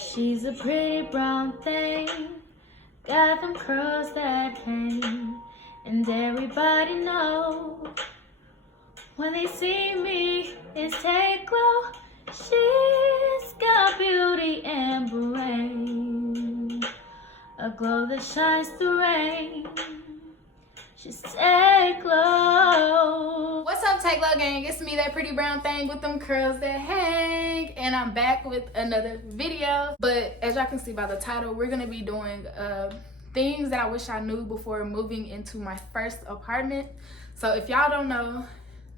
She's a pretty brown thing, got them curls that hang, and everybody knows when they see me, it's take glow. She's got beauty and brain, a glow that shines through rain. She's take glow. What's up, Take Glow gang? It's me, that pretty brown thing with them curls that hang, and I'm back with another video. But as y'all can see by the title, we're gonna be doing things that I wish I knew before moving into my first apartment. So if y'all don't know,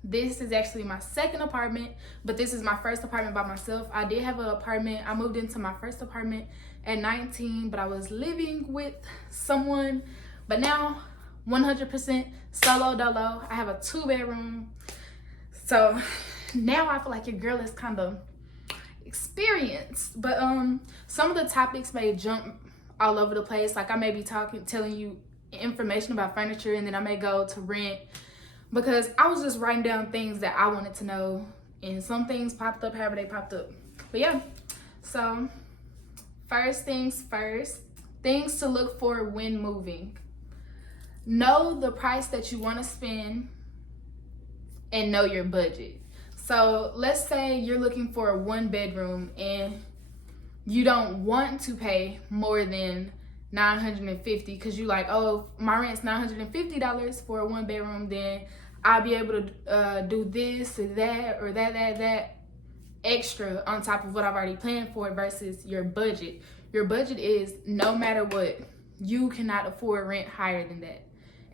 this is actually my second apartment, but this is my first apartment by myself. I did have an apartment. I moved into my first apartment at 19, but I was living with someone. But now 100% solo dolo. I have a 2-bedroom. So now I feel like your girl is kind of experienced. But some of the topics may jump all over the place. Like I may be telling you information about furniture, and then I may go to rent, because I was just writing down things that I wanted to know, and some things popped up however they popped up. But yeah, so first things first, things to look for when moving. Know the price that you want to spend and know your budget. So let's say you're looking for a 1-bedroom and you don't want to pay more than $950 because you like, oh, my rent's $950 for a 1-bedroom, then I'll be able to do this or that extra on top of what I've already planned for, versus your budget. Your budget is, no matter what, you cannot afford rent higher than that.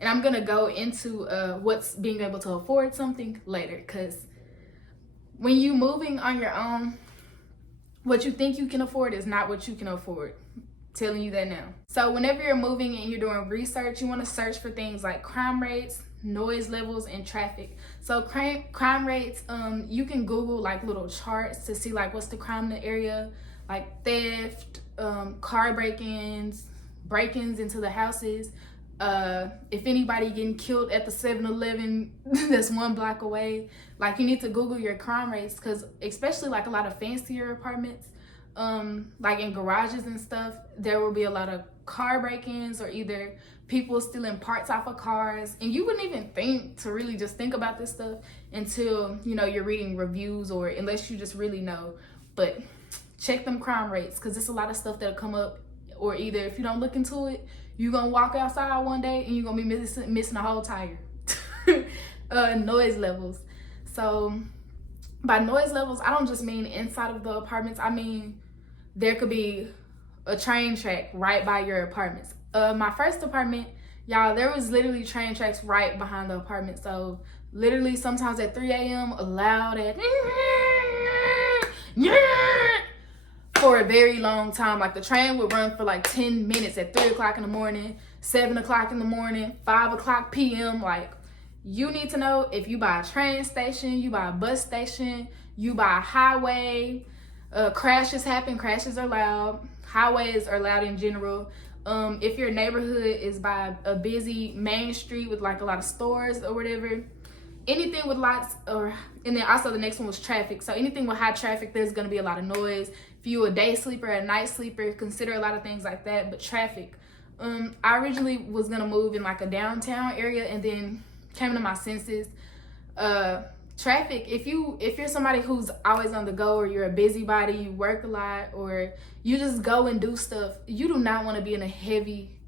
And I'm gonna go into what's being able to afford something later, because when you moving on your own, what you think you can afford is not what you can afford. Telling you that now. So whenever you're moving and you're doing research, you want to search for things like crime rates, noise levels, and traffic. So crime rates, you can Google like little charts to see like what's the crime in the area, like theft, car break-ins into the houses. If anybody getting killed at the 7-Eleven that's 1 block away. Like you need to Google your crime rates, because especially like a lot of fancier apartments, like in garages and stuff, there will be a lot of car break-ins, or either people stealing parts off of cars, and you wouldn't even think to really just think about this stuff until, you know, you're reading reviews, or unless you just really know. But check them crime rates, because there's a lot of stuff that'll come up, or either if you don't look into it, you're gonna walk outside one day and you're gonna be missing a whole tire. Noise levels. So by noise levels, I don't just mean inside of the apartments. I mean, there could be a train track right by your apartments. My first apartment, y'all, there was literally train tracks right behind the apartment. So literally sometimes at 3 a.m. loud at for a very long time. Like the train would run for like 10 minutes at 3 o'clock in the morning, 7 o'clock in the morning, 5 o'clock p.m. Like, you need to know, if you buy a train station, you buy a bus station, you buy a highway, crashes happen. Crashes are loud. Highways are loud in general. If your neighborhood is by a busy main street with like a lot of stores or whatever, anything with lots, and then also the next one was traffic. So anything with high traffic, there's gonna be a lot of noise. If you're a day sleeper, a night sleeper, consider a lot of things like that. But traffic, I originally was gonna move in like a downtown area, and then came to my senses. Traffic, if you're somebody who's always on the go, or you're a busybody, you work a lot, or you just go and do stuff, you do not want to be in a heavy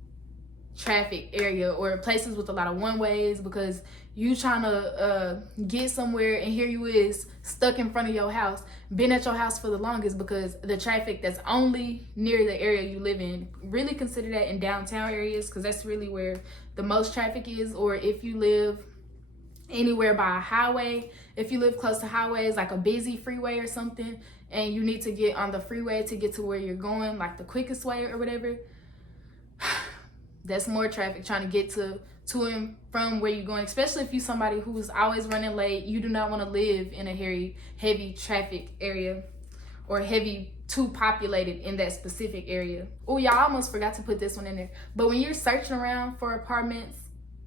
traffic area or places with a lot of one-ways, because you trying to get somewhere, and here you is stuck in front of your house, been at your house for the longest because the traffic that's only near the area you live in. Really consider that in downtown areas, because that's really where the most traffic is. Or if you live anywhere by a highway, if you live close to highways, like a busy freeway or something, and you need to get on the freeway to get to where you're going, like the quickest way or whatever, that's more traffic trying to get to and from where you're going. Especially if you're somebody who's always running late, you do not want to live in a heavy traffic area, or heavy too populated in that specific area. Oh, y'all, almost forgot to put this one in there. But when you're searching around for apartments,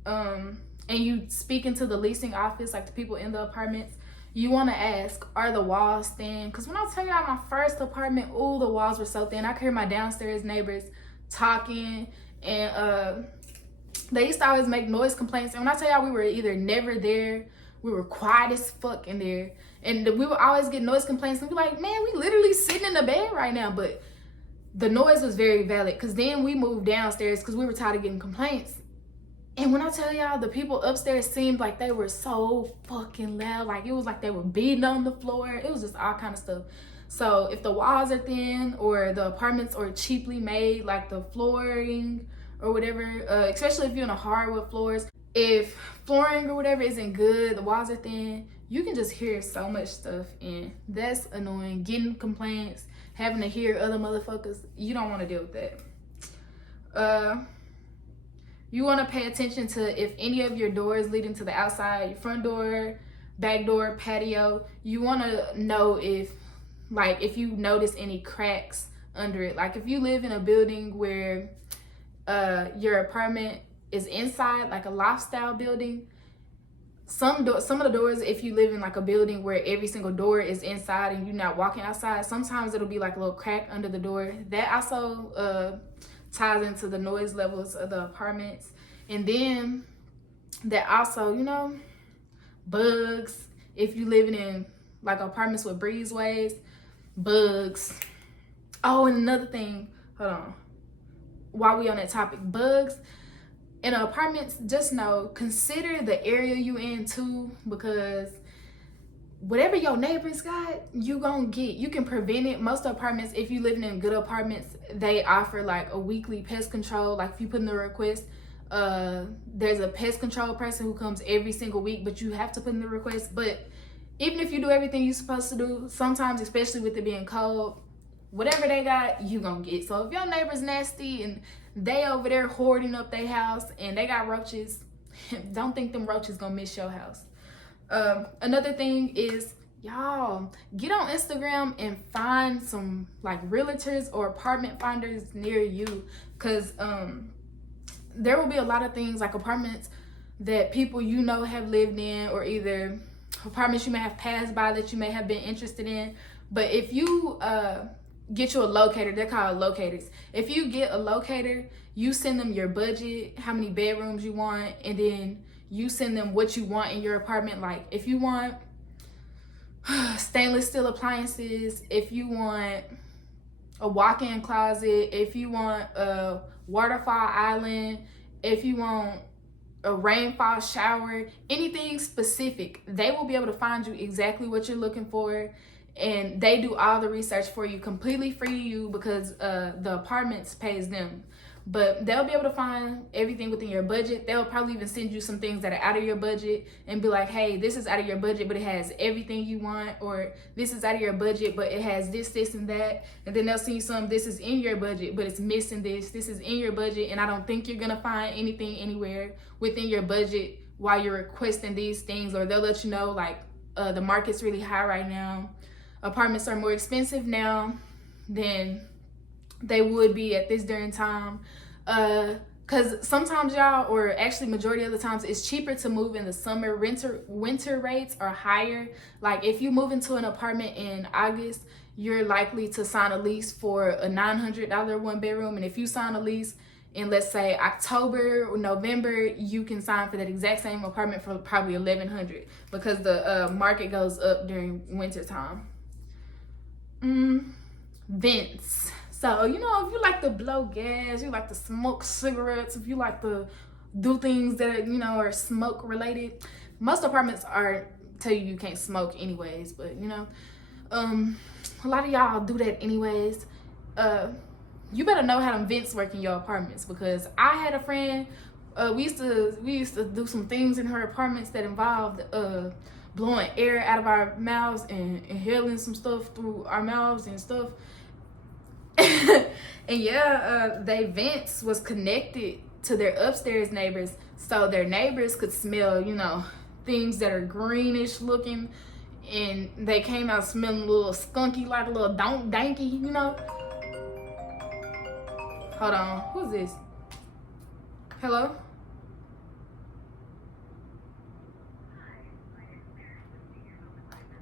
and you speak into the leasing office, like the people in the apartments, you want to ask, are the walls thin? Because when I tell y'all my first apartment, oh, the walls were so thin. I could hear my downstairs neighbors talking, and they used to always make noise complaints. And when I tell y'all, we were either never there, we were quiet as fuck in there, and we would always get noise complaints and be like, man, we literally sitting in the bed right now. But the noise was very valid, because then we moved downstairs because we were tired of getting complaints. And when I tell y'all, the people upstairs seemed like they were so fucking loud. Like, it was like they were beating on the floor. It was just all kind of stuff. So if the walls are thin, or the apartments are cheaply made, like the flooring or whatever, especially if you're in a hardwood floors, if flooring or whatever isn't good, the walls are thin, you can just hear so much stuff, and that's annoying. Getting complaints, having to hear other motherfuckers, you don't want to deal with that. You want to pay attention to if any of your doors leading to the outside, your front door, back door, patio, you want to know if you notice any cracks under it. Like, if you live in a building where your apartment is inside, like a loft style building, some of the doors, if you live in like a building where every single door is inside and you're not walking outside, sometimes it'll be like a little crack under the door. That also ties into the noise levels of the apartments. And then that also, you know, bugs. If you living in like apartments with breezeways, bugs. Oh, and another thing, hold on, while we on that topic, bugs in apartments, just know, consider the area you in too, because whatever your neighbors got, you gonna get. You can prevent it. Most apartments, if you living in good apartments, they offer like a weekly pest control. Like, if you put in the request, there's a pest control person who comes every single week, but you have to put in the request. But even if you do everything you're supposed to do, sometimes, especially with it being cold, whatever they got, you gonna get. So if your neighbor's nasty and they over there hoarding up their house and they got roaches, don't think them roaches gonna miss your house. Another thing is, y'all get on Instagram and find some like realtors or apartment finders near you, because there will be a lot of things like apartments that people you know have lived in, or either apartments you may have passed by that you may have been interested in. But if you get you a locator, they're called locators. If you get a locator, you send them your budget, how many bedrooms you want, and then you send them what you want in your apartment. Like, if you want stainless steel appliances, if you want a walk-in closet, if you want a waterfall island, if you want a rainfall shower, anything specific, they will be able to find you exactly what you're looking for. And they do all the research for you, completely free to you, because the apartments pays them. But they'll be able to find everything within your budget. They'll probably even send you some things that are out of your budget and be like, hey, this is out of your budget, but it has everything you want. Or this is out of your budget, but it has this, this, and that. And then they'll send you some, this is in your budget, but it's missing this. This is in your budget, and I don't think you're going to find anything anywhere within your budget while you're requesting these things. Or they'll let you know, like, the market's really high right now. Apartments are more expensive now than they would be at this during time, because sometimes, y'all, or actually majority of the times, it's cheaper to move in the summer. Winter rates are higher. Like, if you move into an apartment in August, you're likely to sign a lease for a $900 one bedroom, and if you sign a lease in, let's say, October or November, you can sign for that exact same apartment for probably $1,100, because the market goes up during winter time. Vents. So, you know, if you like to blow gas, you like to smoke cigarettes, if you like to do things that are, you know, are smoke related, most apartments tell you you can't smoke anyways. But, you know, a lot of y'all do that anyways. You better know how them vents work in your apartments, because I had a friend, we used to do some things in her apartments that involved blowing air out of our mouths and inhaling some stuff through our mouths and stuff. And yeah, they vents was connected to their upstairs neighbors, so their neighbors could smell, you know, things that are greenish looking, and they came out smelling a little skunky, like a little danky, you know. Hold on, who's this? Hello?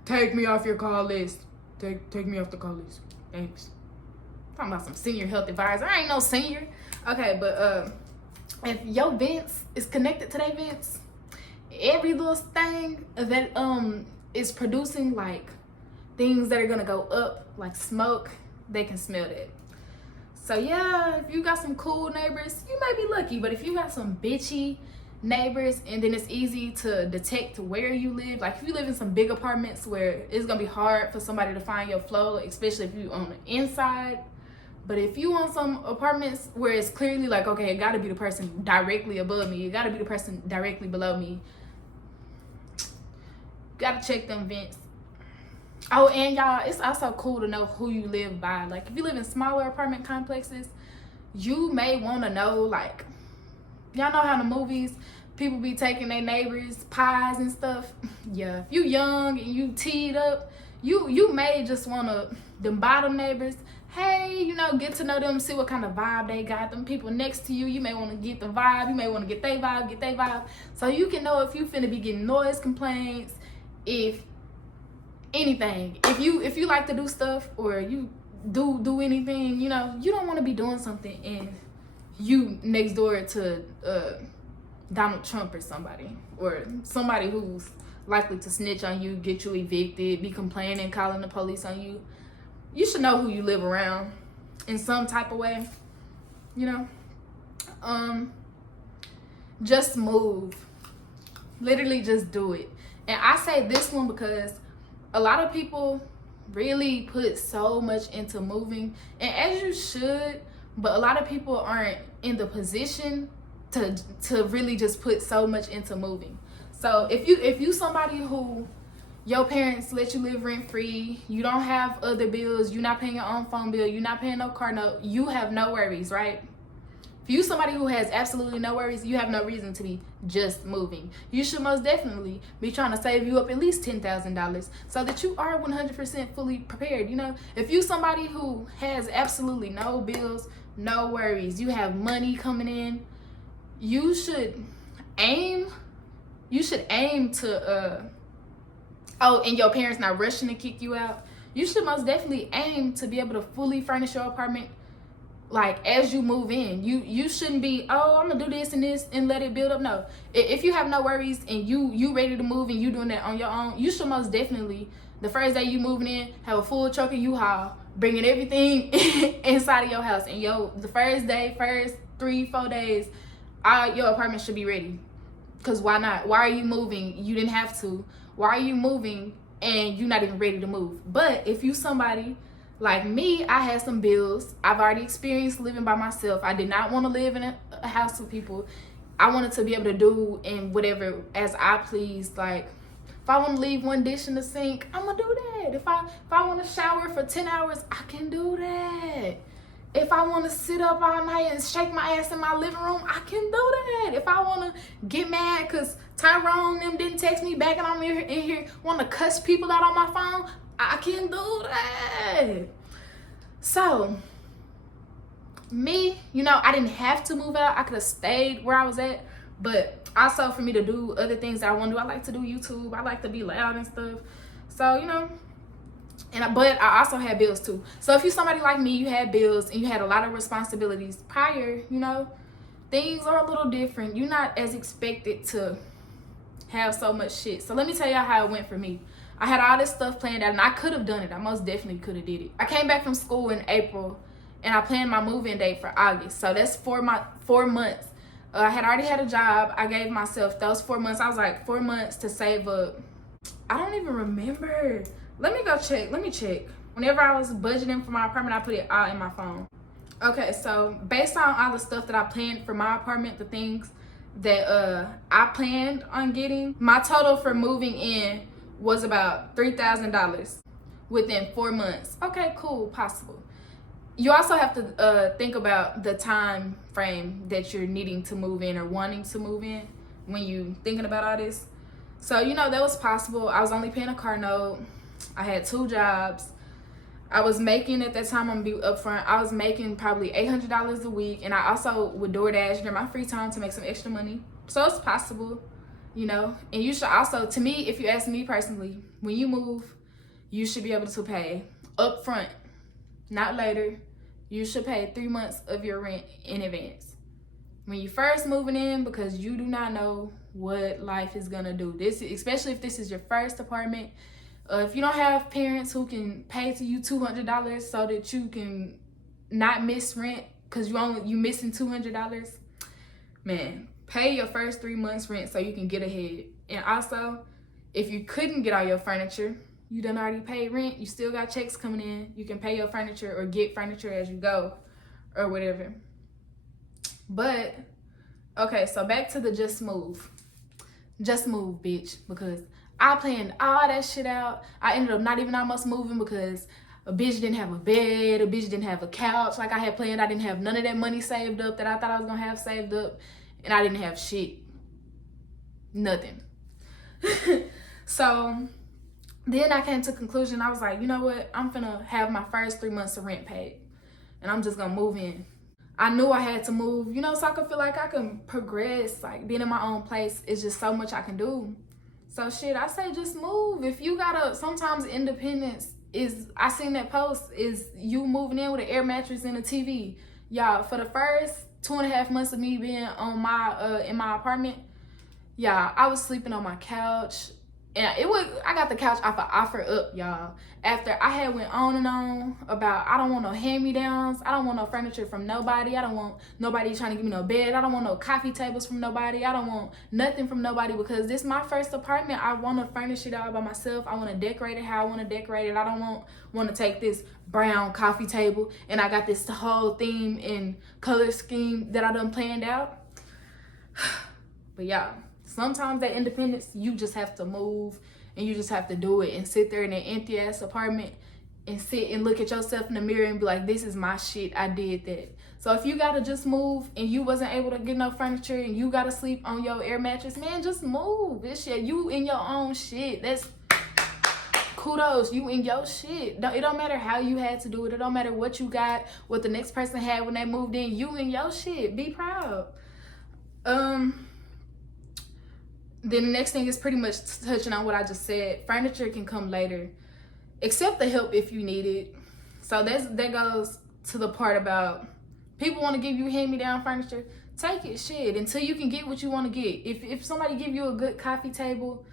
take me off your call list. Take me off the call list. Thanks. Talking about some senior health advisor. I ain't no senior. Okay, but if your vents is connected to their vents, every little thing that is producing like things that are gonna go up, like smoke, they can smell that. So yeah, if you got some cool neighbors, you may be lucky. But if you got some bitchy neighbors, and then it's easy to detect where you live. Like if you live in some big apartments where it's gonna be hard for somebody to find your flow, especially if you on the inside. But if you on some apartments where it's clearly like, okay, it gotta be the person directly above me, it gotta be the person directly below me, gotta check them vents. Oh, and y'all, it's also cool to know who you live by. Like if you live in smaller apartment complexes, you may want to know, like, y'all know how in the movies people be taking their neighbors pies and stuff. Yeah, if you young and you teed up, you may just want to, them bottom neighbors, hey, you know, get to know them, see what kind of vibe they got. Them people next to you, you may want to get the vibe, you may want to get their vibe, so you can know if you finna be getting noise complaints, if anything, if you like to do stuff, or you do anything, you know, you don't want to be doing something and you next door to Donald Trump or somebody who's likely to snitch on you, get you evicted, be complaining, calling the police on you. You should know who you live around in some type of way, you know. Just move. Literally just do it. And I say this one because a lot of people really put so much into moving, and as you should, but a lot of people aren't in the position to really just put so much into moving. So if you somebody who your parents let you live rent free, you don't have other bills, you're not paying your own phone bill, you're not paying no car note, you have no worries, right? If you somebody who has absolutely no worries, you have no reason to be just moving. You should most definitely be trying to save you up at least $10,000 so that you are 100% fully prepared. You know, if you somebody who has absolutely no bills, no worries, you have money coming in, you should aim to and your parents not rushing to kick you out. You should most definitely aim to be able to fully furnish your apartment. Like as you move in, you shouldn't be, oh, I'm gonna do this and let it build up. No, if you have no worries and you ready to move and you doing that on your own, you should most definitely, the first day you moving in, have a full truck of U-Haul, bringing everything inside of your house. And the first 3-4 days, your apartment should be ready. Cause why not? Why are you moving? You didn't have to. Why are you moving and you're not even ready to move? But if you somebody like me, I had some bills. I've already experienced living by myself. I did not want to live in a house with people. I wanted to be able to do and whatever as I pleased. Like if I want to leave one dish in the sink, I'm gonna do that. If I want to shower for 10 hours, I can do that. If I want to sit up all night and shake my ass in my living room, I can do that. If I want to get mad because Tyrone them didn't text me back and I'm in here want to cuss people out on my phone, I can do that. So, me, you know, I didn't have to move out. I could have stayed where I was at. But also for me to do other things that I want to do, I like to do YouTube. I like to be loud and stuff. So, you know, but I also had bills too. So if you're somebody like me, you had bills and you had a lot of responsibilities prior, you know, things are a little different. You're not as expected to have so much shit. So let me tell y'all how it went for me. I had all this stuff planned out and I could have done it. I most definitely could have did it. I came back from school in April and I planned my move-in date for August. So that's 4 months. I had already had a job. I gave myself those 4 months. I was like 4 months to save up. I don't even remember. Let me go check. Let me check. Whenever I was budgeting for my apartment, I put it all in my phone. Okay, so based on all the stuff that I planned for my apartment, the things that I planned on getting, my total for moving in was about $3,000 within 4 months. Okay, cool, possible. You also have to think about the time frame that you're needing to move in or wanting to move in when you thinking about all this. So, you know, that was possible. I was only paying a car note. I had 2 jobs. I was making, at that time, I'm gonna be upfront, I was making probably $800 a week, and I also would DoorDash during my free time to make some extra money. So it's possible, you know. And you should also, to me, if you ask me personally, when you move, you should be able to pay up front, not later. You should pay 3 months of your rent in advance. When you first moving in, because you do not know what life is gonna do. This, especially if this is your first apartment. If you don't have parents who can pay to you $200 so that you can not miss rent, because you missing $200, man, pay your first 3 months rent so you can get ahead. And also, if you couldn't get all your furniture, you done already paid rent, you still got checks coming in, you can pay your furniture or get furniture as you go or whatever. But, okay, so back to the just move. Just move, bitch, because I planned all that shit out. I ended up not even almost moving because a bitch didn't have a bed, a bitch didn't have a couch like I had planned. I didn't have none of that money saved up that I thought I was gonna have saved up, and I didn't have shit. Nothing. So then I came to the conclusion, I was like, you know what? I'm finna have my first 3 months of rent paid, and I'm just gonna move in. I knew I had to move, so I could feel like I can progress. Like, being in my own place is just so much I can do. So shit, I say just move. If you gotta, sometimes independence is, I seen that post, is you moving in with an air mattress and a TV. Y'all, for the first 2.5 months of me being on my in my apartment, y'all, I was sleeping on my couch. And I got the couch off of OfferUp, y'all. After I had went on and on about, I don't want no hand-me-downs. I don't want no furniture from nobody. I don't want nobody trying to give me no bed. I don't want no coffee tables from nobody. I don't want nothing from nobody, because this is my first apartment. I want to furnish it all by myself. I want to decorate it how I want to decorate it. I don't want to take this brown coffee table and I got this whole theme and color scheme that I done planned out. But y'all, sometimes that independence, you just have to move and you just have to do it and sit there in an empty ass apartment and sit and look at yourself in the mirror and be like, this is my shit, I did that. So if you gotta just move and you wasn't able to get no furniture and you gotta sleep on your air mattress, man, just move. This shit, you in your own shit. That's kudos, you in your shit. It don't matter how you had to do it. It don't matter what you got, what the next person had when they moved in. You in your shit. Be proud. Then the next thing is pretty much touching on what I just said. Furniture can come later. Accept the help if you need it. So that goes to the part about people want to give you hand-me-down furniture. Take it, shit, until you can get what you want to get. If somebody give you a good coffee table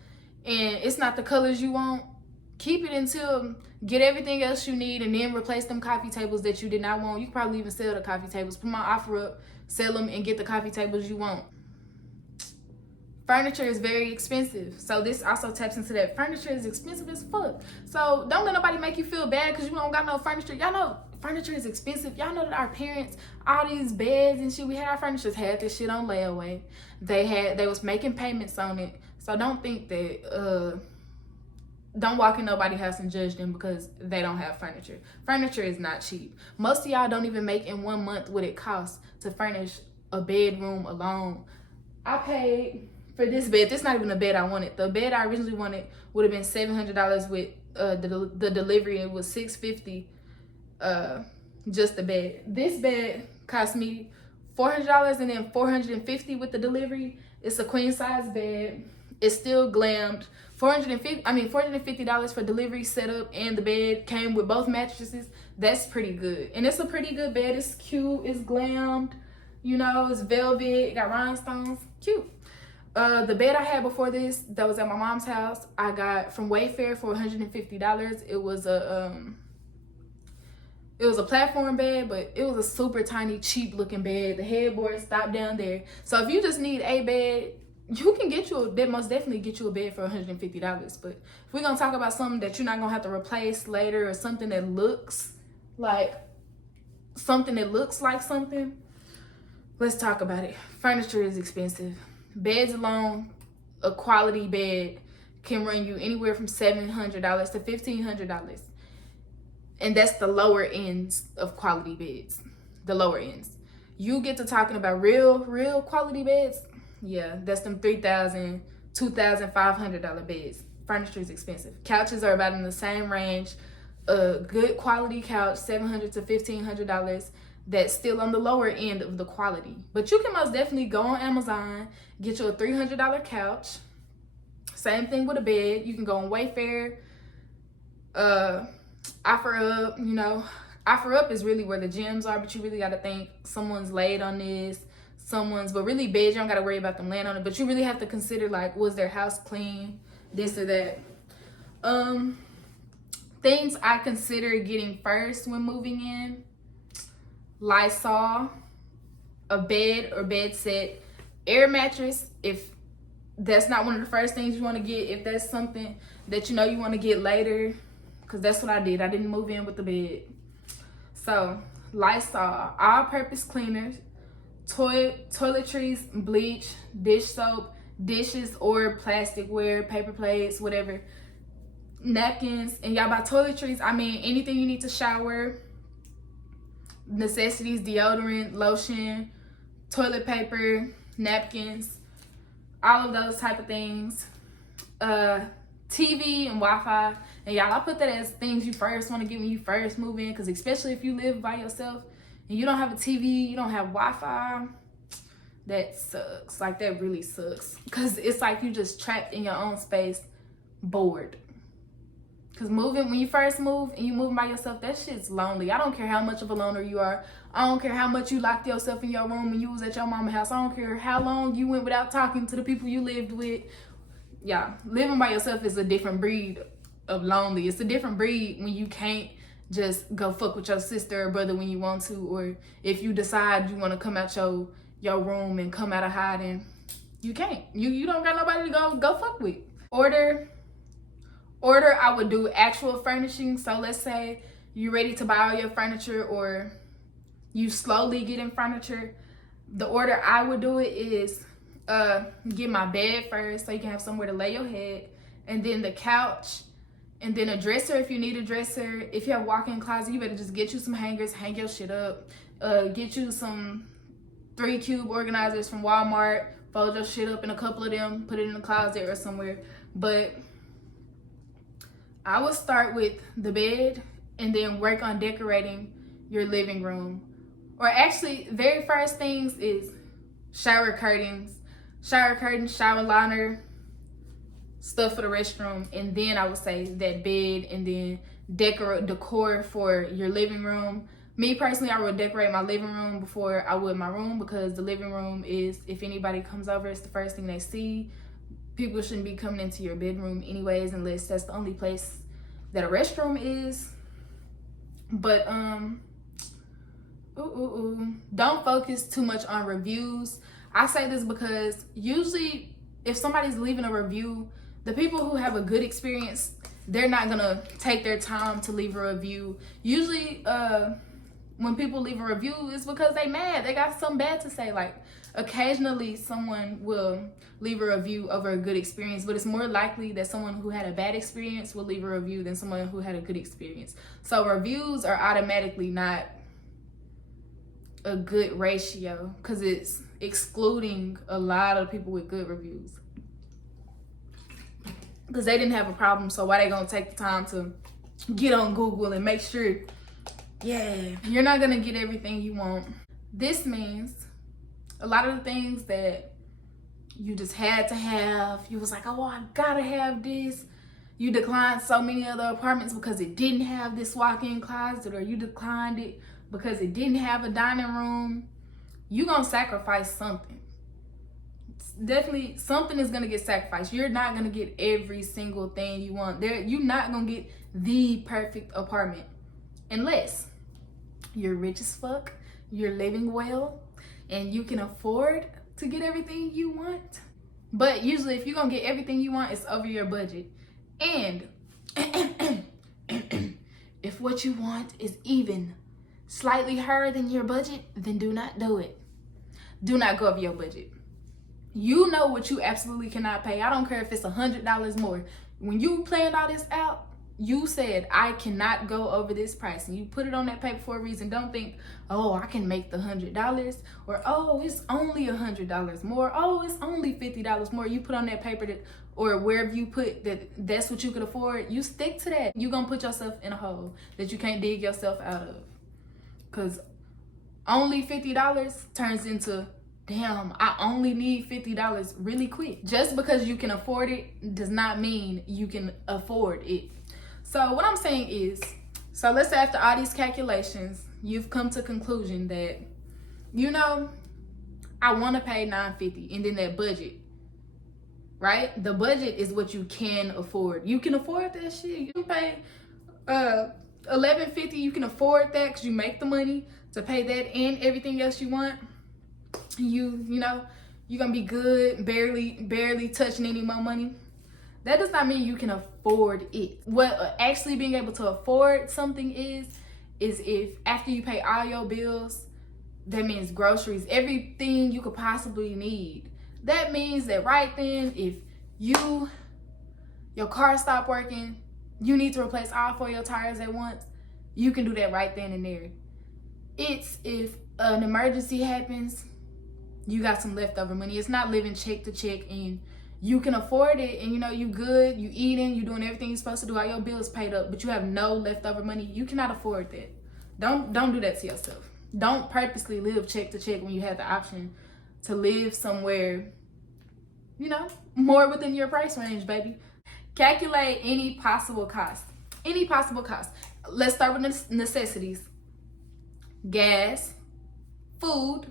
and it's not the colors you want, keep it until get everything else you need and then replace them coffee tables that you did not want. You can probably even sell the coffee tables. Put my offer up, sell them, and get the coffee tables you want. Furniture is very expensive. So this also taps into that. Furniture is expensive as fuck. So don't let nobody make you feel bad because you don't got no furniture. Y'all know furniture is expensive. Y'all know that our parents, all these beds and shit, we had our furniture, had this shit on layaway. They was making payments on it. So don't think that, don't walk in nobody's house and judge them because they don't have furniture. Furniture is not cheap. Most of y'all don't even make in 1 month what it costs to furnish a bedroom alone. I paid for this bed. This is not even a bed I wanted. The bed I originally wanted would have been $700 with the delivery. It was $650 just the bed. This bed cost me $400 and then $450 with the delivery. It's a queen size bed. It's still glammed. $450 for delivery, setup, and the bed came with both mattresses. That's pretty good. And it's a pretty good bed. It's cute. It's glammed. It's velvet. It got rhinestones. Cute. The bed I had before this, that was at my mom's house, I got from Wayfair for $150. It was a platform bed, but it was a super tiny, cheap looking bed. The headboard stopped down there. So if you just need a bed, you can most definitely get you a bed for $150. But if we're gonna talk about something that you're not gonna have to replace later, or something that looks like something, let's talk about it. Furniture is expensive. Beds alone, a quality bed can run you anywhere from $700 to $1,500. And that's the lower ends of quality beds. The lower ends. You get to talking about real quality beds, yeah, that's them $3,000, $2,500 beds. Furniture is expensive. Couches are about in the same range. A good quality couch, $700 to $1,500. That's still on the lower end of the quality. But you can most definitely go on Amazon, get you a $300 couch, Same thing with a bed. You can go on Wayfair, OfferUp. You know, OfferUp is really where the gems are, but you really got to think someone's laid on this, but really beds, you don't got to worry about them laying on it, but you really have to consider, like, was their house clean, this or that. Things I consider getting first when moving in: Lysol, a bed or bed set, air mattress. If that's not one of the first things you want to get, if that's something that you know you want to get later, because that's what I did. I didn't move in with the bed. So Lysol, all-purpose cleaners, toiletries, bleach, dish soap, dishes or plasticware, paper plates, whatever, napkins. And y'all, by toiletries, I mean anything you need to shower, necessities, deodorant, lotion, toilet paper, napkins, all of those type of things. TV and Wi-Fi. And y'all, I put that as things you first want to get when you first move in, because especially if you live by yourself and you don't have a TV, you don't have Wi-Fi, that sucks. Like, that really sucks, because it's like you just trapped in your own space, bored. Because when you first move and you moving by yourself, that shit's lonely. I don't care how much of a loner you are. I don't care how much you locked yourself in your room when you was at your mama's house. I don't care how long you went without talking to the people you lived with. Yeah, living by yourself is a different breed of lonely. It's a different breed when you can't just go fuck with your sister or brother when you want to, or if you decide you want to come out your room and come out of hiding, you can't. You don't got nobody to go fuck with. Order, I would do actual furnishing. So let's say you're ready to buy all your furniture, or you slowly getting furniture. The order I would do it is get my bed first, so you can have somewhere to lay your head, and then the couch, and then a dresser if you need a dresser. If you have a walk-in closet, you better just get you some hangers, hang your shit up. Get you some 3-cube organizers from Walmart, fold your shit up in a couple of them, put it in the closet or somewhere. But I would start with the bed and then work on decorating your living room. Or actually, very first things is shower curtains, shower liner, stuff for the restroom, and then I would say that bed, and then decor for your living room. Me personally, I would decorate my living room before I would my room, because the living room is, if anybody comes over, it's the first thing they see. People shouldn't be coming into your bedroom anyways, unless that's the only place that a restroom is. But don't focus too much on reviews. I say this because usually if somebody's leaving a review, the people who have a good experience, they're not gonna take their time to leave a review. Usually when people leave a review, it's because they mad, they got something bad to say. Like, occasionally someone will leave a review over a good experience, but it's more likely that someone who had a bad experience will leave a review than someone who had a good experience. So reviews are automatically not a good ratio, because it's excluding a lot of people with good reviews, because they didn't have a problem. So why they gonna take the time to get on Google and make sure? Yeah, you're not gonna get everything you want. This means a lot of the things that you just had to have, you was like, oh, I gotta have this. You declined so many other apartments because it didn't have this walk-in closet, or you declined it because it didn't have a dining room. You gonna sacrifice something. Definitely something is gonna get sacrificed. You're not gonna get every single thing you want. You're not gonna get the perfect apartment unless you're rich as fuck, you're living well, and you can afford to get everything you want. But usually if you're gonna get everything you want, it's over your budget. And if what you want is even slightly higher than your budget, then do not do it. Do not go over your budget. You know what you absolutely cannot pay. I don't care if it's $100 more. When you planned all this out, you said, I cannot go over this price, and you put it on that paper for a reason. Don't think, oh, I can make the $100, or oh, it's only $100 more. Oh, it's only $50 more. You put on that paper that, or wherever you put that's what you could afford. You stick to that. You're gonna put yourself in a hole that you can't dig yourself out of, because only $50 turns into damn, I only need $50 really quick. Just because you can afford it does not mean you can afford it. So what I'm saying is, so let's say after all these calculations, you've come to conclusion that, you know, I want to pay $950, and then that budget, right? The budget is what you can afford. You can afford that shit. You can pay $11.50. You can afford that because you make the money to pay that and everything else you want. You know, you're gonna be good, barely touching any more money. That does not mean you can afford it. What actually being able to afford something is if after you pay all your bills, that means groceries, everything you could possibly need. That means that right then, if your car stopped working, you need to replace all 4 of your tires at once, you can do that right then and there. It's if an emergency happens, you got some leftover money. It's not living check to check and you can afford it, and you know you good, you eating, you doing everything you're supposed to do, all your bills paid up, but you have no leftover money. You cannot afford that. Don't do that to yourself. Don't purposely live check to check when you have the option to live somewhere, you know, more within your price range, baby. Calculate any possible cost. Any possible cost. Let's start with necessities. Gas, food.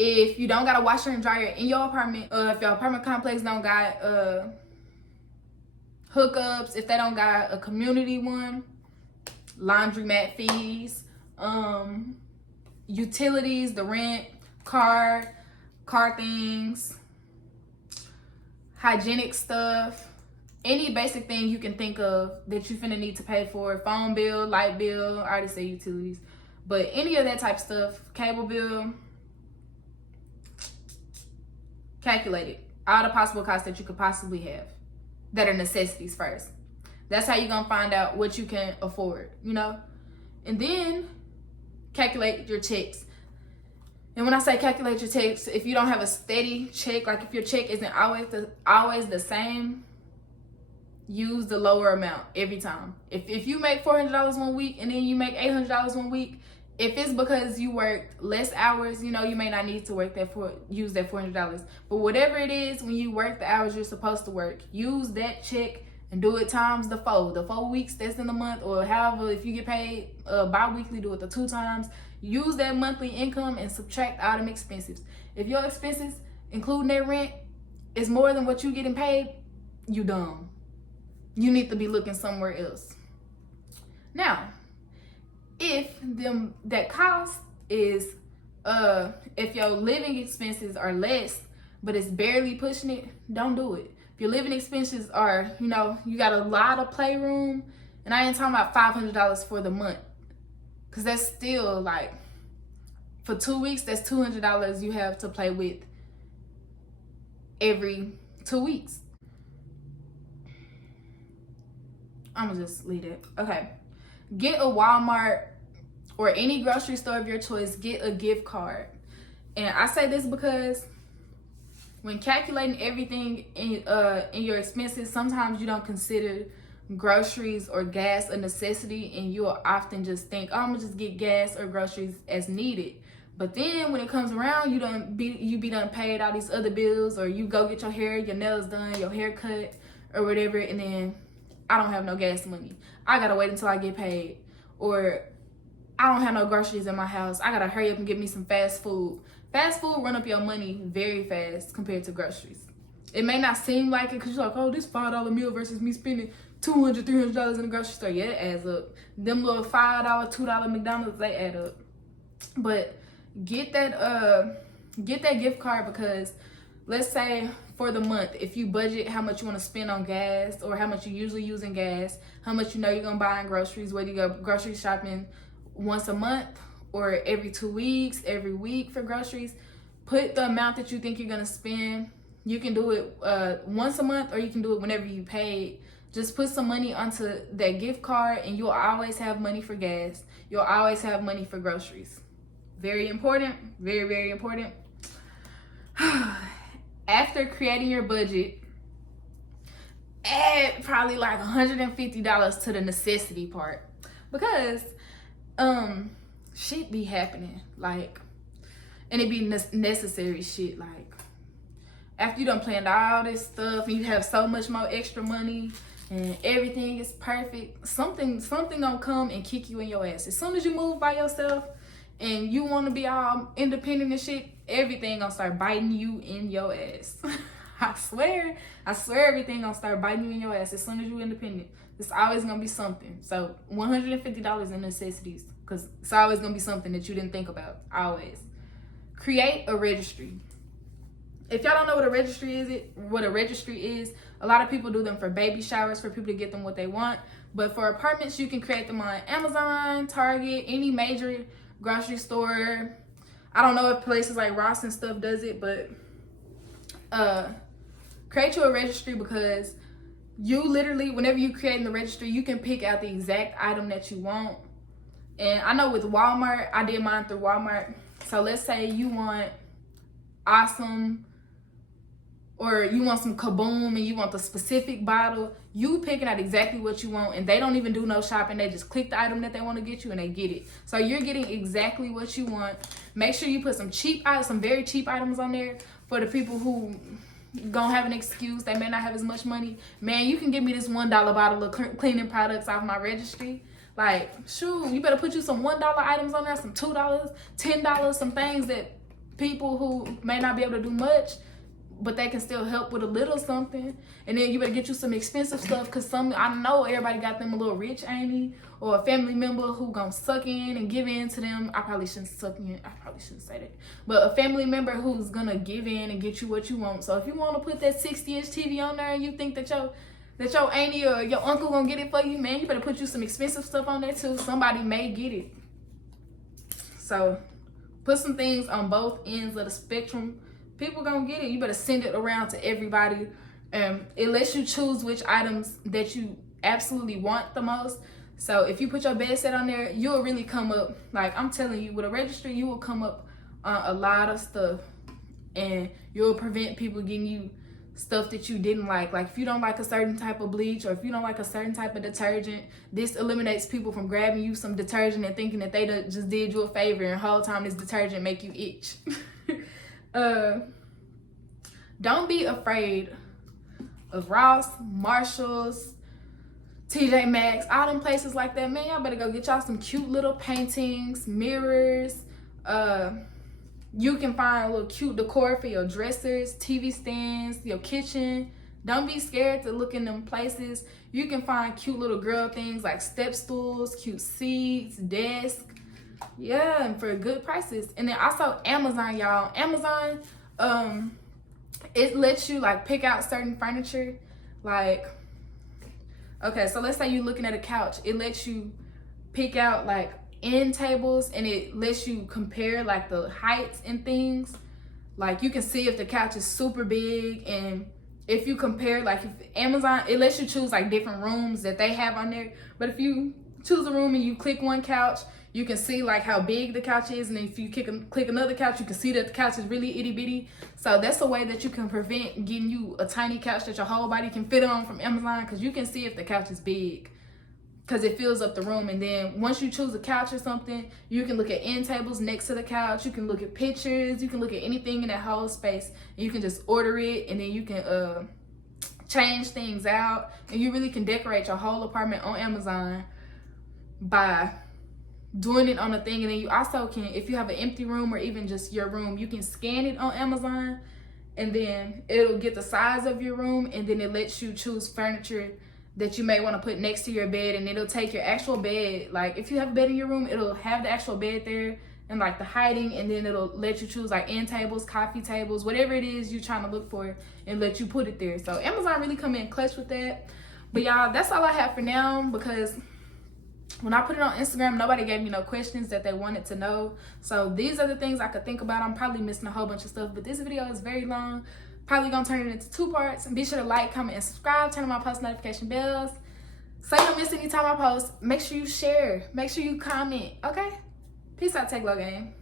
If you don't got a washer and dryer in your apartment, if your apartment complex don't got hookups, if they don't got a community one, laundromat fees, utilities, the rent, car things, hygienic stuff, any basic thing you can think of that you finna need to pay for, phone bill, light bill, I already say utilities, but any of that type stuff, cable bill. Calculate it. All the possible costs that you could possibly have that are necessities first. That's how you're gonna find out what you can afford, you know? And then calculate your checks. And when I say calculate your checks, if you don't have a steady check, like if your check isn't always the same, use the lower amount every time. If you make $400 one week and then you make $800 one week, if it's because you worked less hours, you know, you may not need to use that $400. But whatever it is, when you work the hours you're supposed to work, use that check and do it times the 4. The 4 weeks that's in the month, or however, if you get paid bi-weekly, do it the 2 times. Use that monthly income and subtract all them expenses. If your expenses, including that rent, is more than what you getting paid, you dumb. You need to be looking somewhere else. Now, if that cost is if your living expenses are less but it's barely pushing it, don't do it. If your living expenses are, you know, you got a lot of playroom, and I ain't talking about $500 for the month, because that's still like, for 2 weeks, that's $200 you have to play with every 2 weeks. I'm gonna just leave it. Okay. Get a Walmart or any grocery store of your choice, get a gift card. And I say this because when calculating everything in your expenses, sometimes you don't consider groceries or gas a necessity, and you'll often just think, oh, I'm gonna just get gas or groceries as needed. But then when it comes around, you be done paid all these other bills, or you go get your hair, your nails done, your hair cut, or whatever, and then I don't have no gas money. I gotta wait until I get paid. Or I don't have no groceries in my house. I gotta hurry up and get me some fast food. Fast food run up your money very fast compared to groceries. It may not seem like it because you're like, oh, this $5 meal versus me spending $200, $300 in the grocery store. Yeah, it adds up. Them little $5, $2 McDonald's, they add up. But get that gift card, because let's say for the month, if you budget how much you want to spend on gas, or how much you usually use in gas, how much you know you're gonna buy in groceries, whether you go grocery shopping once a month or every 2 weeks, every week for groceries, put the amount that you think you're gonna spend. You can do it once a month, or you can do it whenever you pay. Just put some money onto that gift card, and you'll always have money for gas. You'll always have money for groceries. Very important, very, very important. After creating your budget, add probably like $150 to the necessity part, because shit be happening. Like, And it be necessary shit. Like, after you done planned all this stuff and you have so much more extra money and everything is perfect, something gonna come and kick you in your ass. As soon as you move by yourself and you want to be all independent and shit, everything gonna start biting you in your ass. I swear everything gonna start biting you in your ass as soon as you independent. It's always gonna be something. So $150 in necessities, because it's always gonna be something that you didn't think about. Always. Create a registry. If y'all don't know what a registry is, a lot of people do them for baby showers, for people to get them what they want. But for apartments, you can create them on Amazon, Target, any major grocery store. I don't know if places like Ross and stuff does it, but create you a registry, because you literally, whenever you create in the registry, you can pick out the exact item that you want. And I know with Walmart, I did mine through Walmart. So let's say you want Awesome, or you want some Kaboom and you want the specific bottle. You picking out exactly what you want, and they don't even do no shopping. They just click the item that they want to get you and they get it. So you're getting exactly what you want. Make sure you put some very cheap items on there for the people who gonna have an excuse. They may not have as much money. Man, you can give me this $1 bottle of cleaning products off my registry. Like, shoot, you better put you some $1 items on there, some $2, $10, some things that people who may not be able to do much, but they can still help with a little something. And then you better get you some expensive stuff, because I know everybody got them a little rich auntie or a family member who gonna suck in and give in to them. I probably shouldn't say that. But a family member who's gonna give in and get you what you want. So if you want to put that 60-inch TV on there and you think that your auntie or your uncle gonna get it for you, man, you better put you some expensive stuff on there too. Somebody may get it. So put some things on both ends of the spectrum. People gonna get it. You better send it around to everybody. It lets you choose which items that you absolutely want the most. So if you put your bed set on there, you'll really come up, like I'm telling you, with a registry, you will come up on a lot of stuff, and you'll prevent people getting you stuff that you didn't like. Like if you don't like a certain type of bleach, or if you don't like a certain type of detergent, this eliminates people from grabbing you some detergent and thinking that they just did you a favor, and the whole time this detergent make you itch. Don't be afraid of Ross, Marshalls, TJ Maxx, all them places like that. Man, y'all better go get y'all some cute little paintings, mirrors. You can find a little cute decor for your dressers, TV stands, your kitchen. Don't be scared to look in them places. You can find cute little girl things like step stools, cute seats, desks. Yeah, and for good prices. And then also Amazon, y'all. Amazon, it lets you like pick out certain furniture. Like, okay, so let's say you're looking at a couch. It lets you pick out like end tables, and it lets you compare like the heights and things. Like you can see if the couch is super big, and if you compare, like if Amazon, it lets you choose like different rooms that they have on there. But if you choose a room and you click one couch, you can see like how big the couch is, and if you click another couch, you can see that the couch is really itty bitty. So that's a way that you can prevent getting you a tiny couch that your whole body can fit on from Amazon, because you can see if the couch is big, because it fills up the room. And then once you choose a couch or something, you can look at end tables next to the couch. You can look at pictures. You can look at anything in that whole space, and you can just order it, and then you can change things out, and you really can decorate your whole apartment on Amazon by doing it on a thing. And then you also can, if you have an empty room or even just your room, you can scan it on Amazon, and then it'll get the size of your room, and then it lets you choose furniture that you may want to put next to your bed, and it'll take your actual bed. Like if you have a bed in your room, it'll have the actual bed there and like the hiding, and then it'll let you choose like end tables, coffee tables, whatever it is you're trying to look for, and let you put it there. So Amazon really come in clutch with that. But y'all, that's all I have for now, because when I put it on Instagram, nobody gave me no questions that they wanted to know. So these are the things I could think about. I'm probably missing a whole bunch of stuff, but this video is very long. Probably gonna turn it into 2 parts. And be sure to like, comment, and subscribe. Turn on my post notification bells, so you don't miss any time I post. Make sure you share. Make sure you comment. Okay? Peace out, Take Low Gang.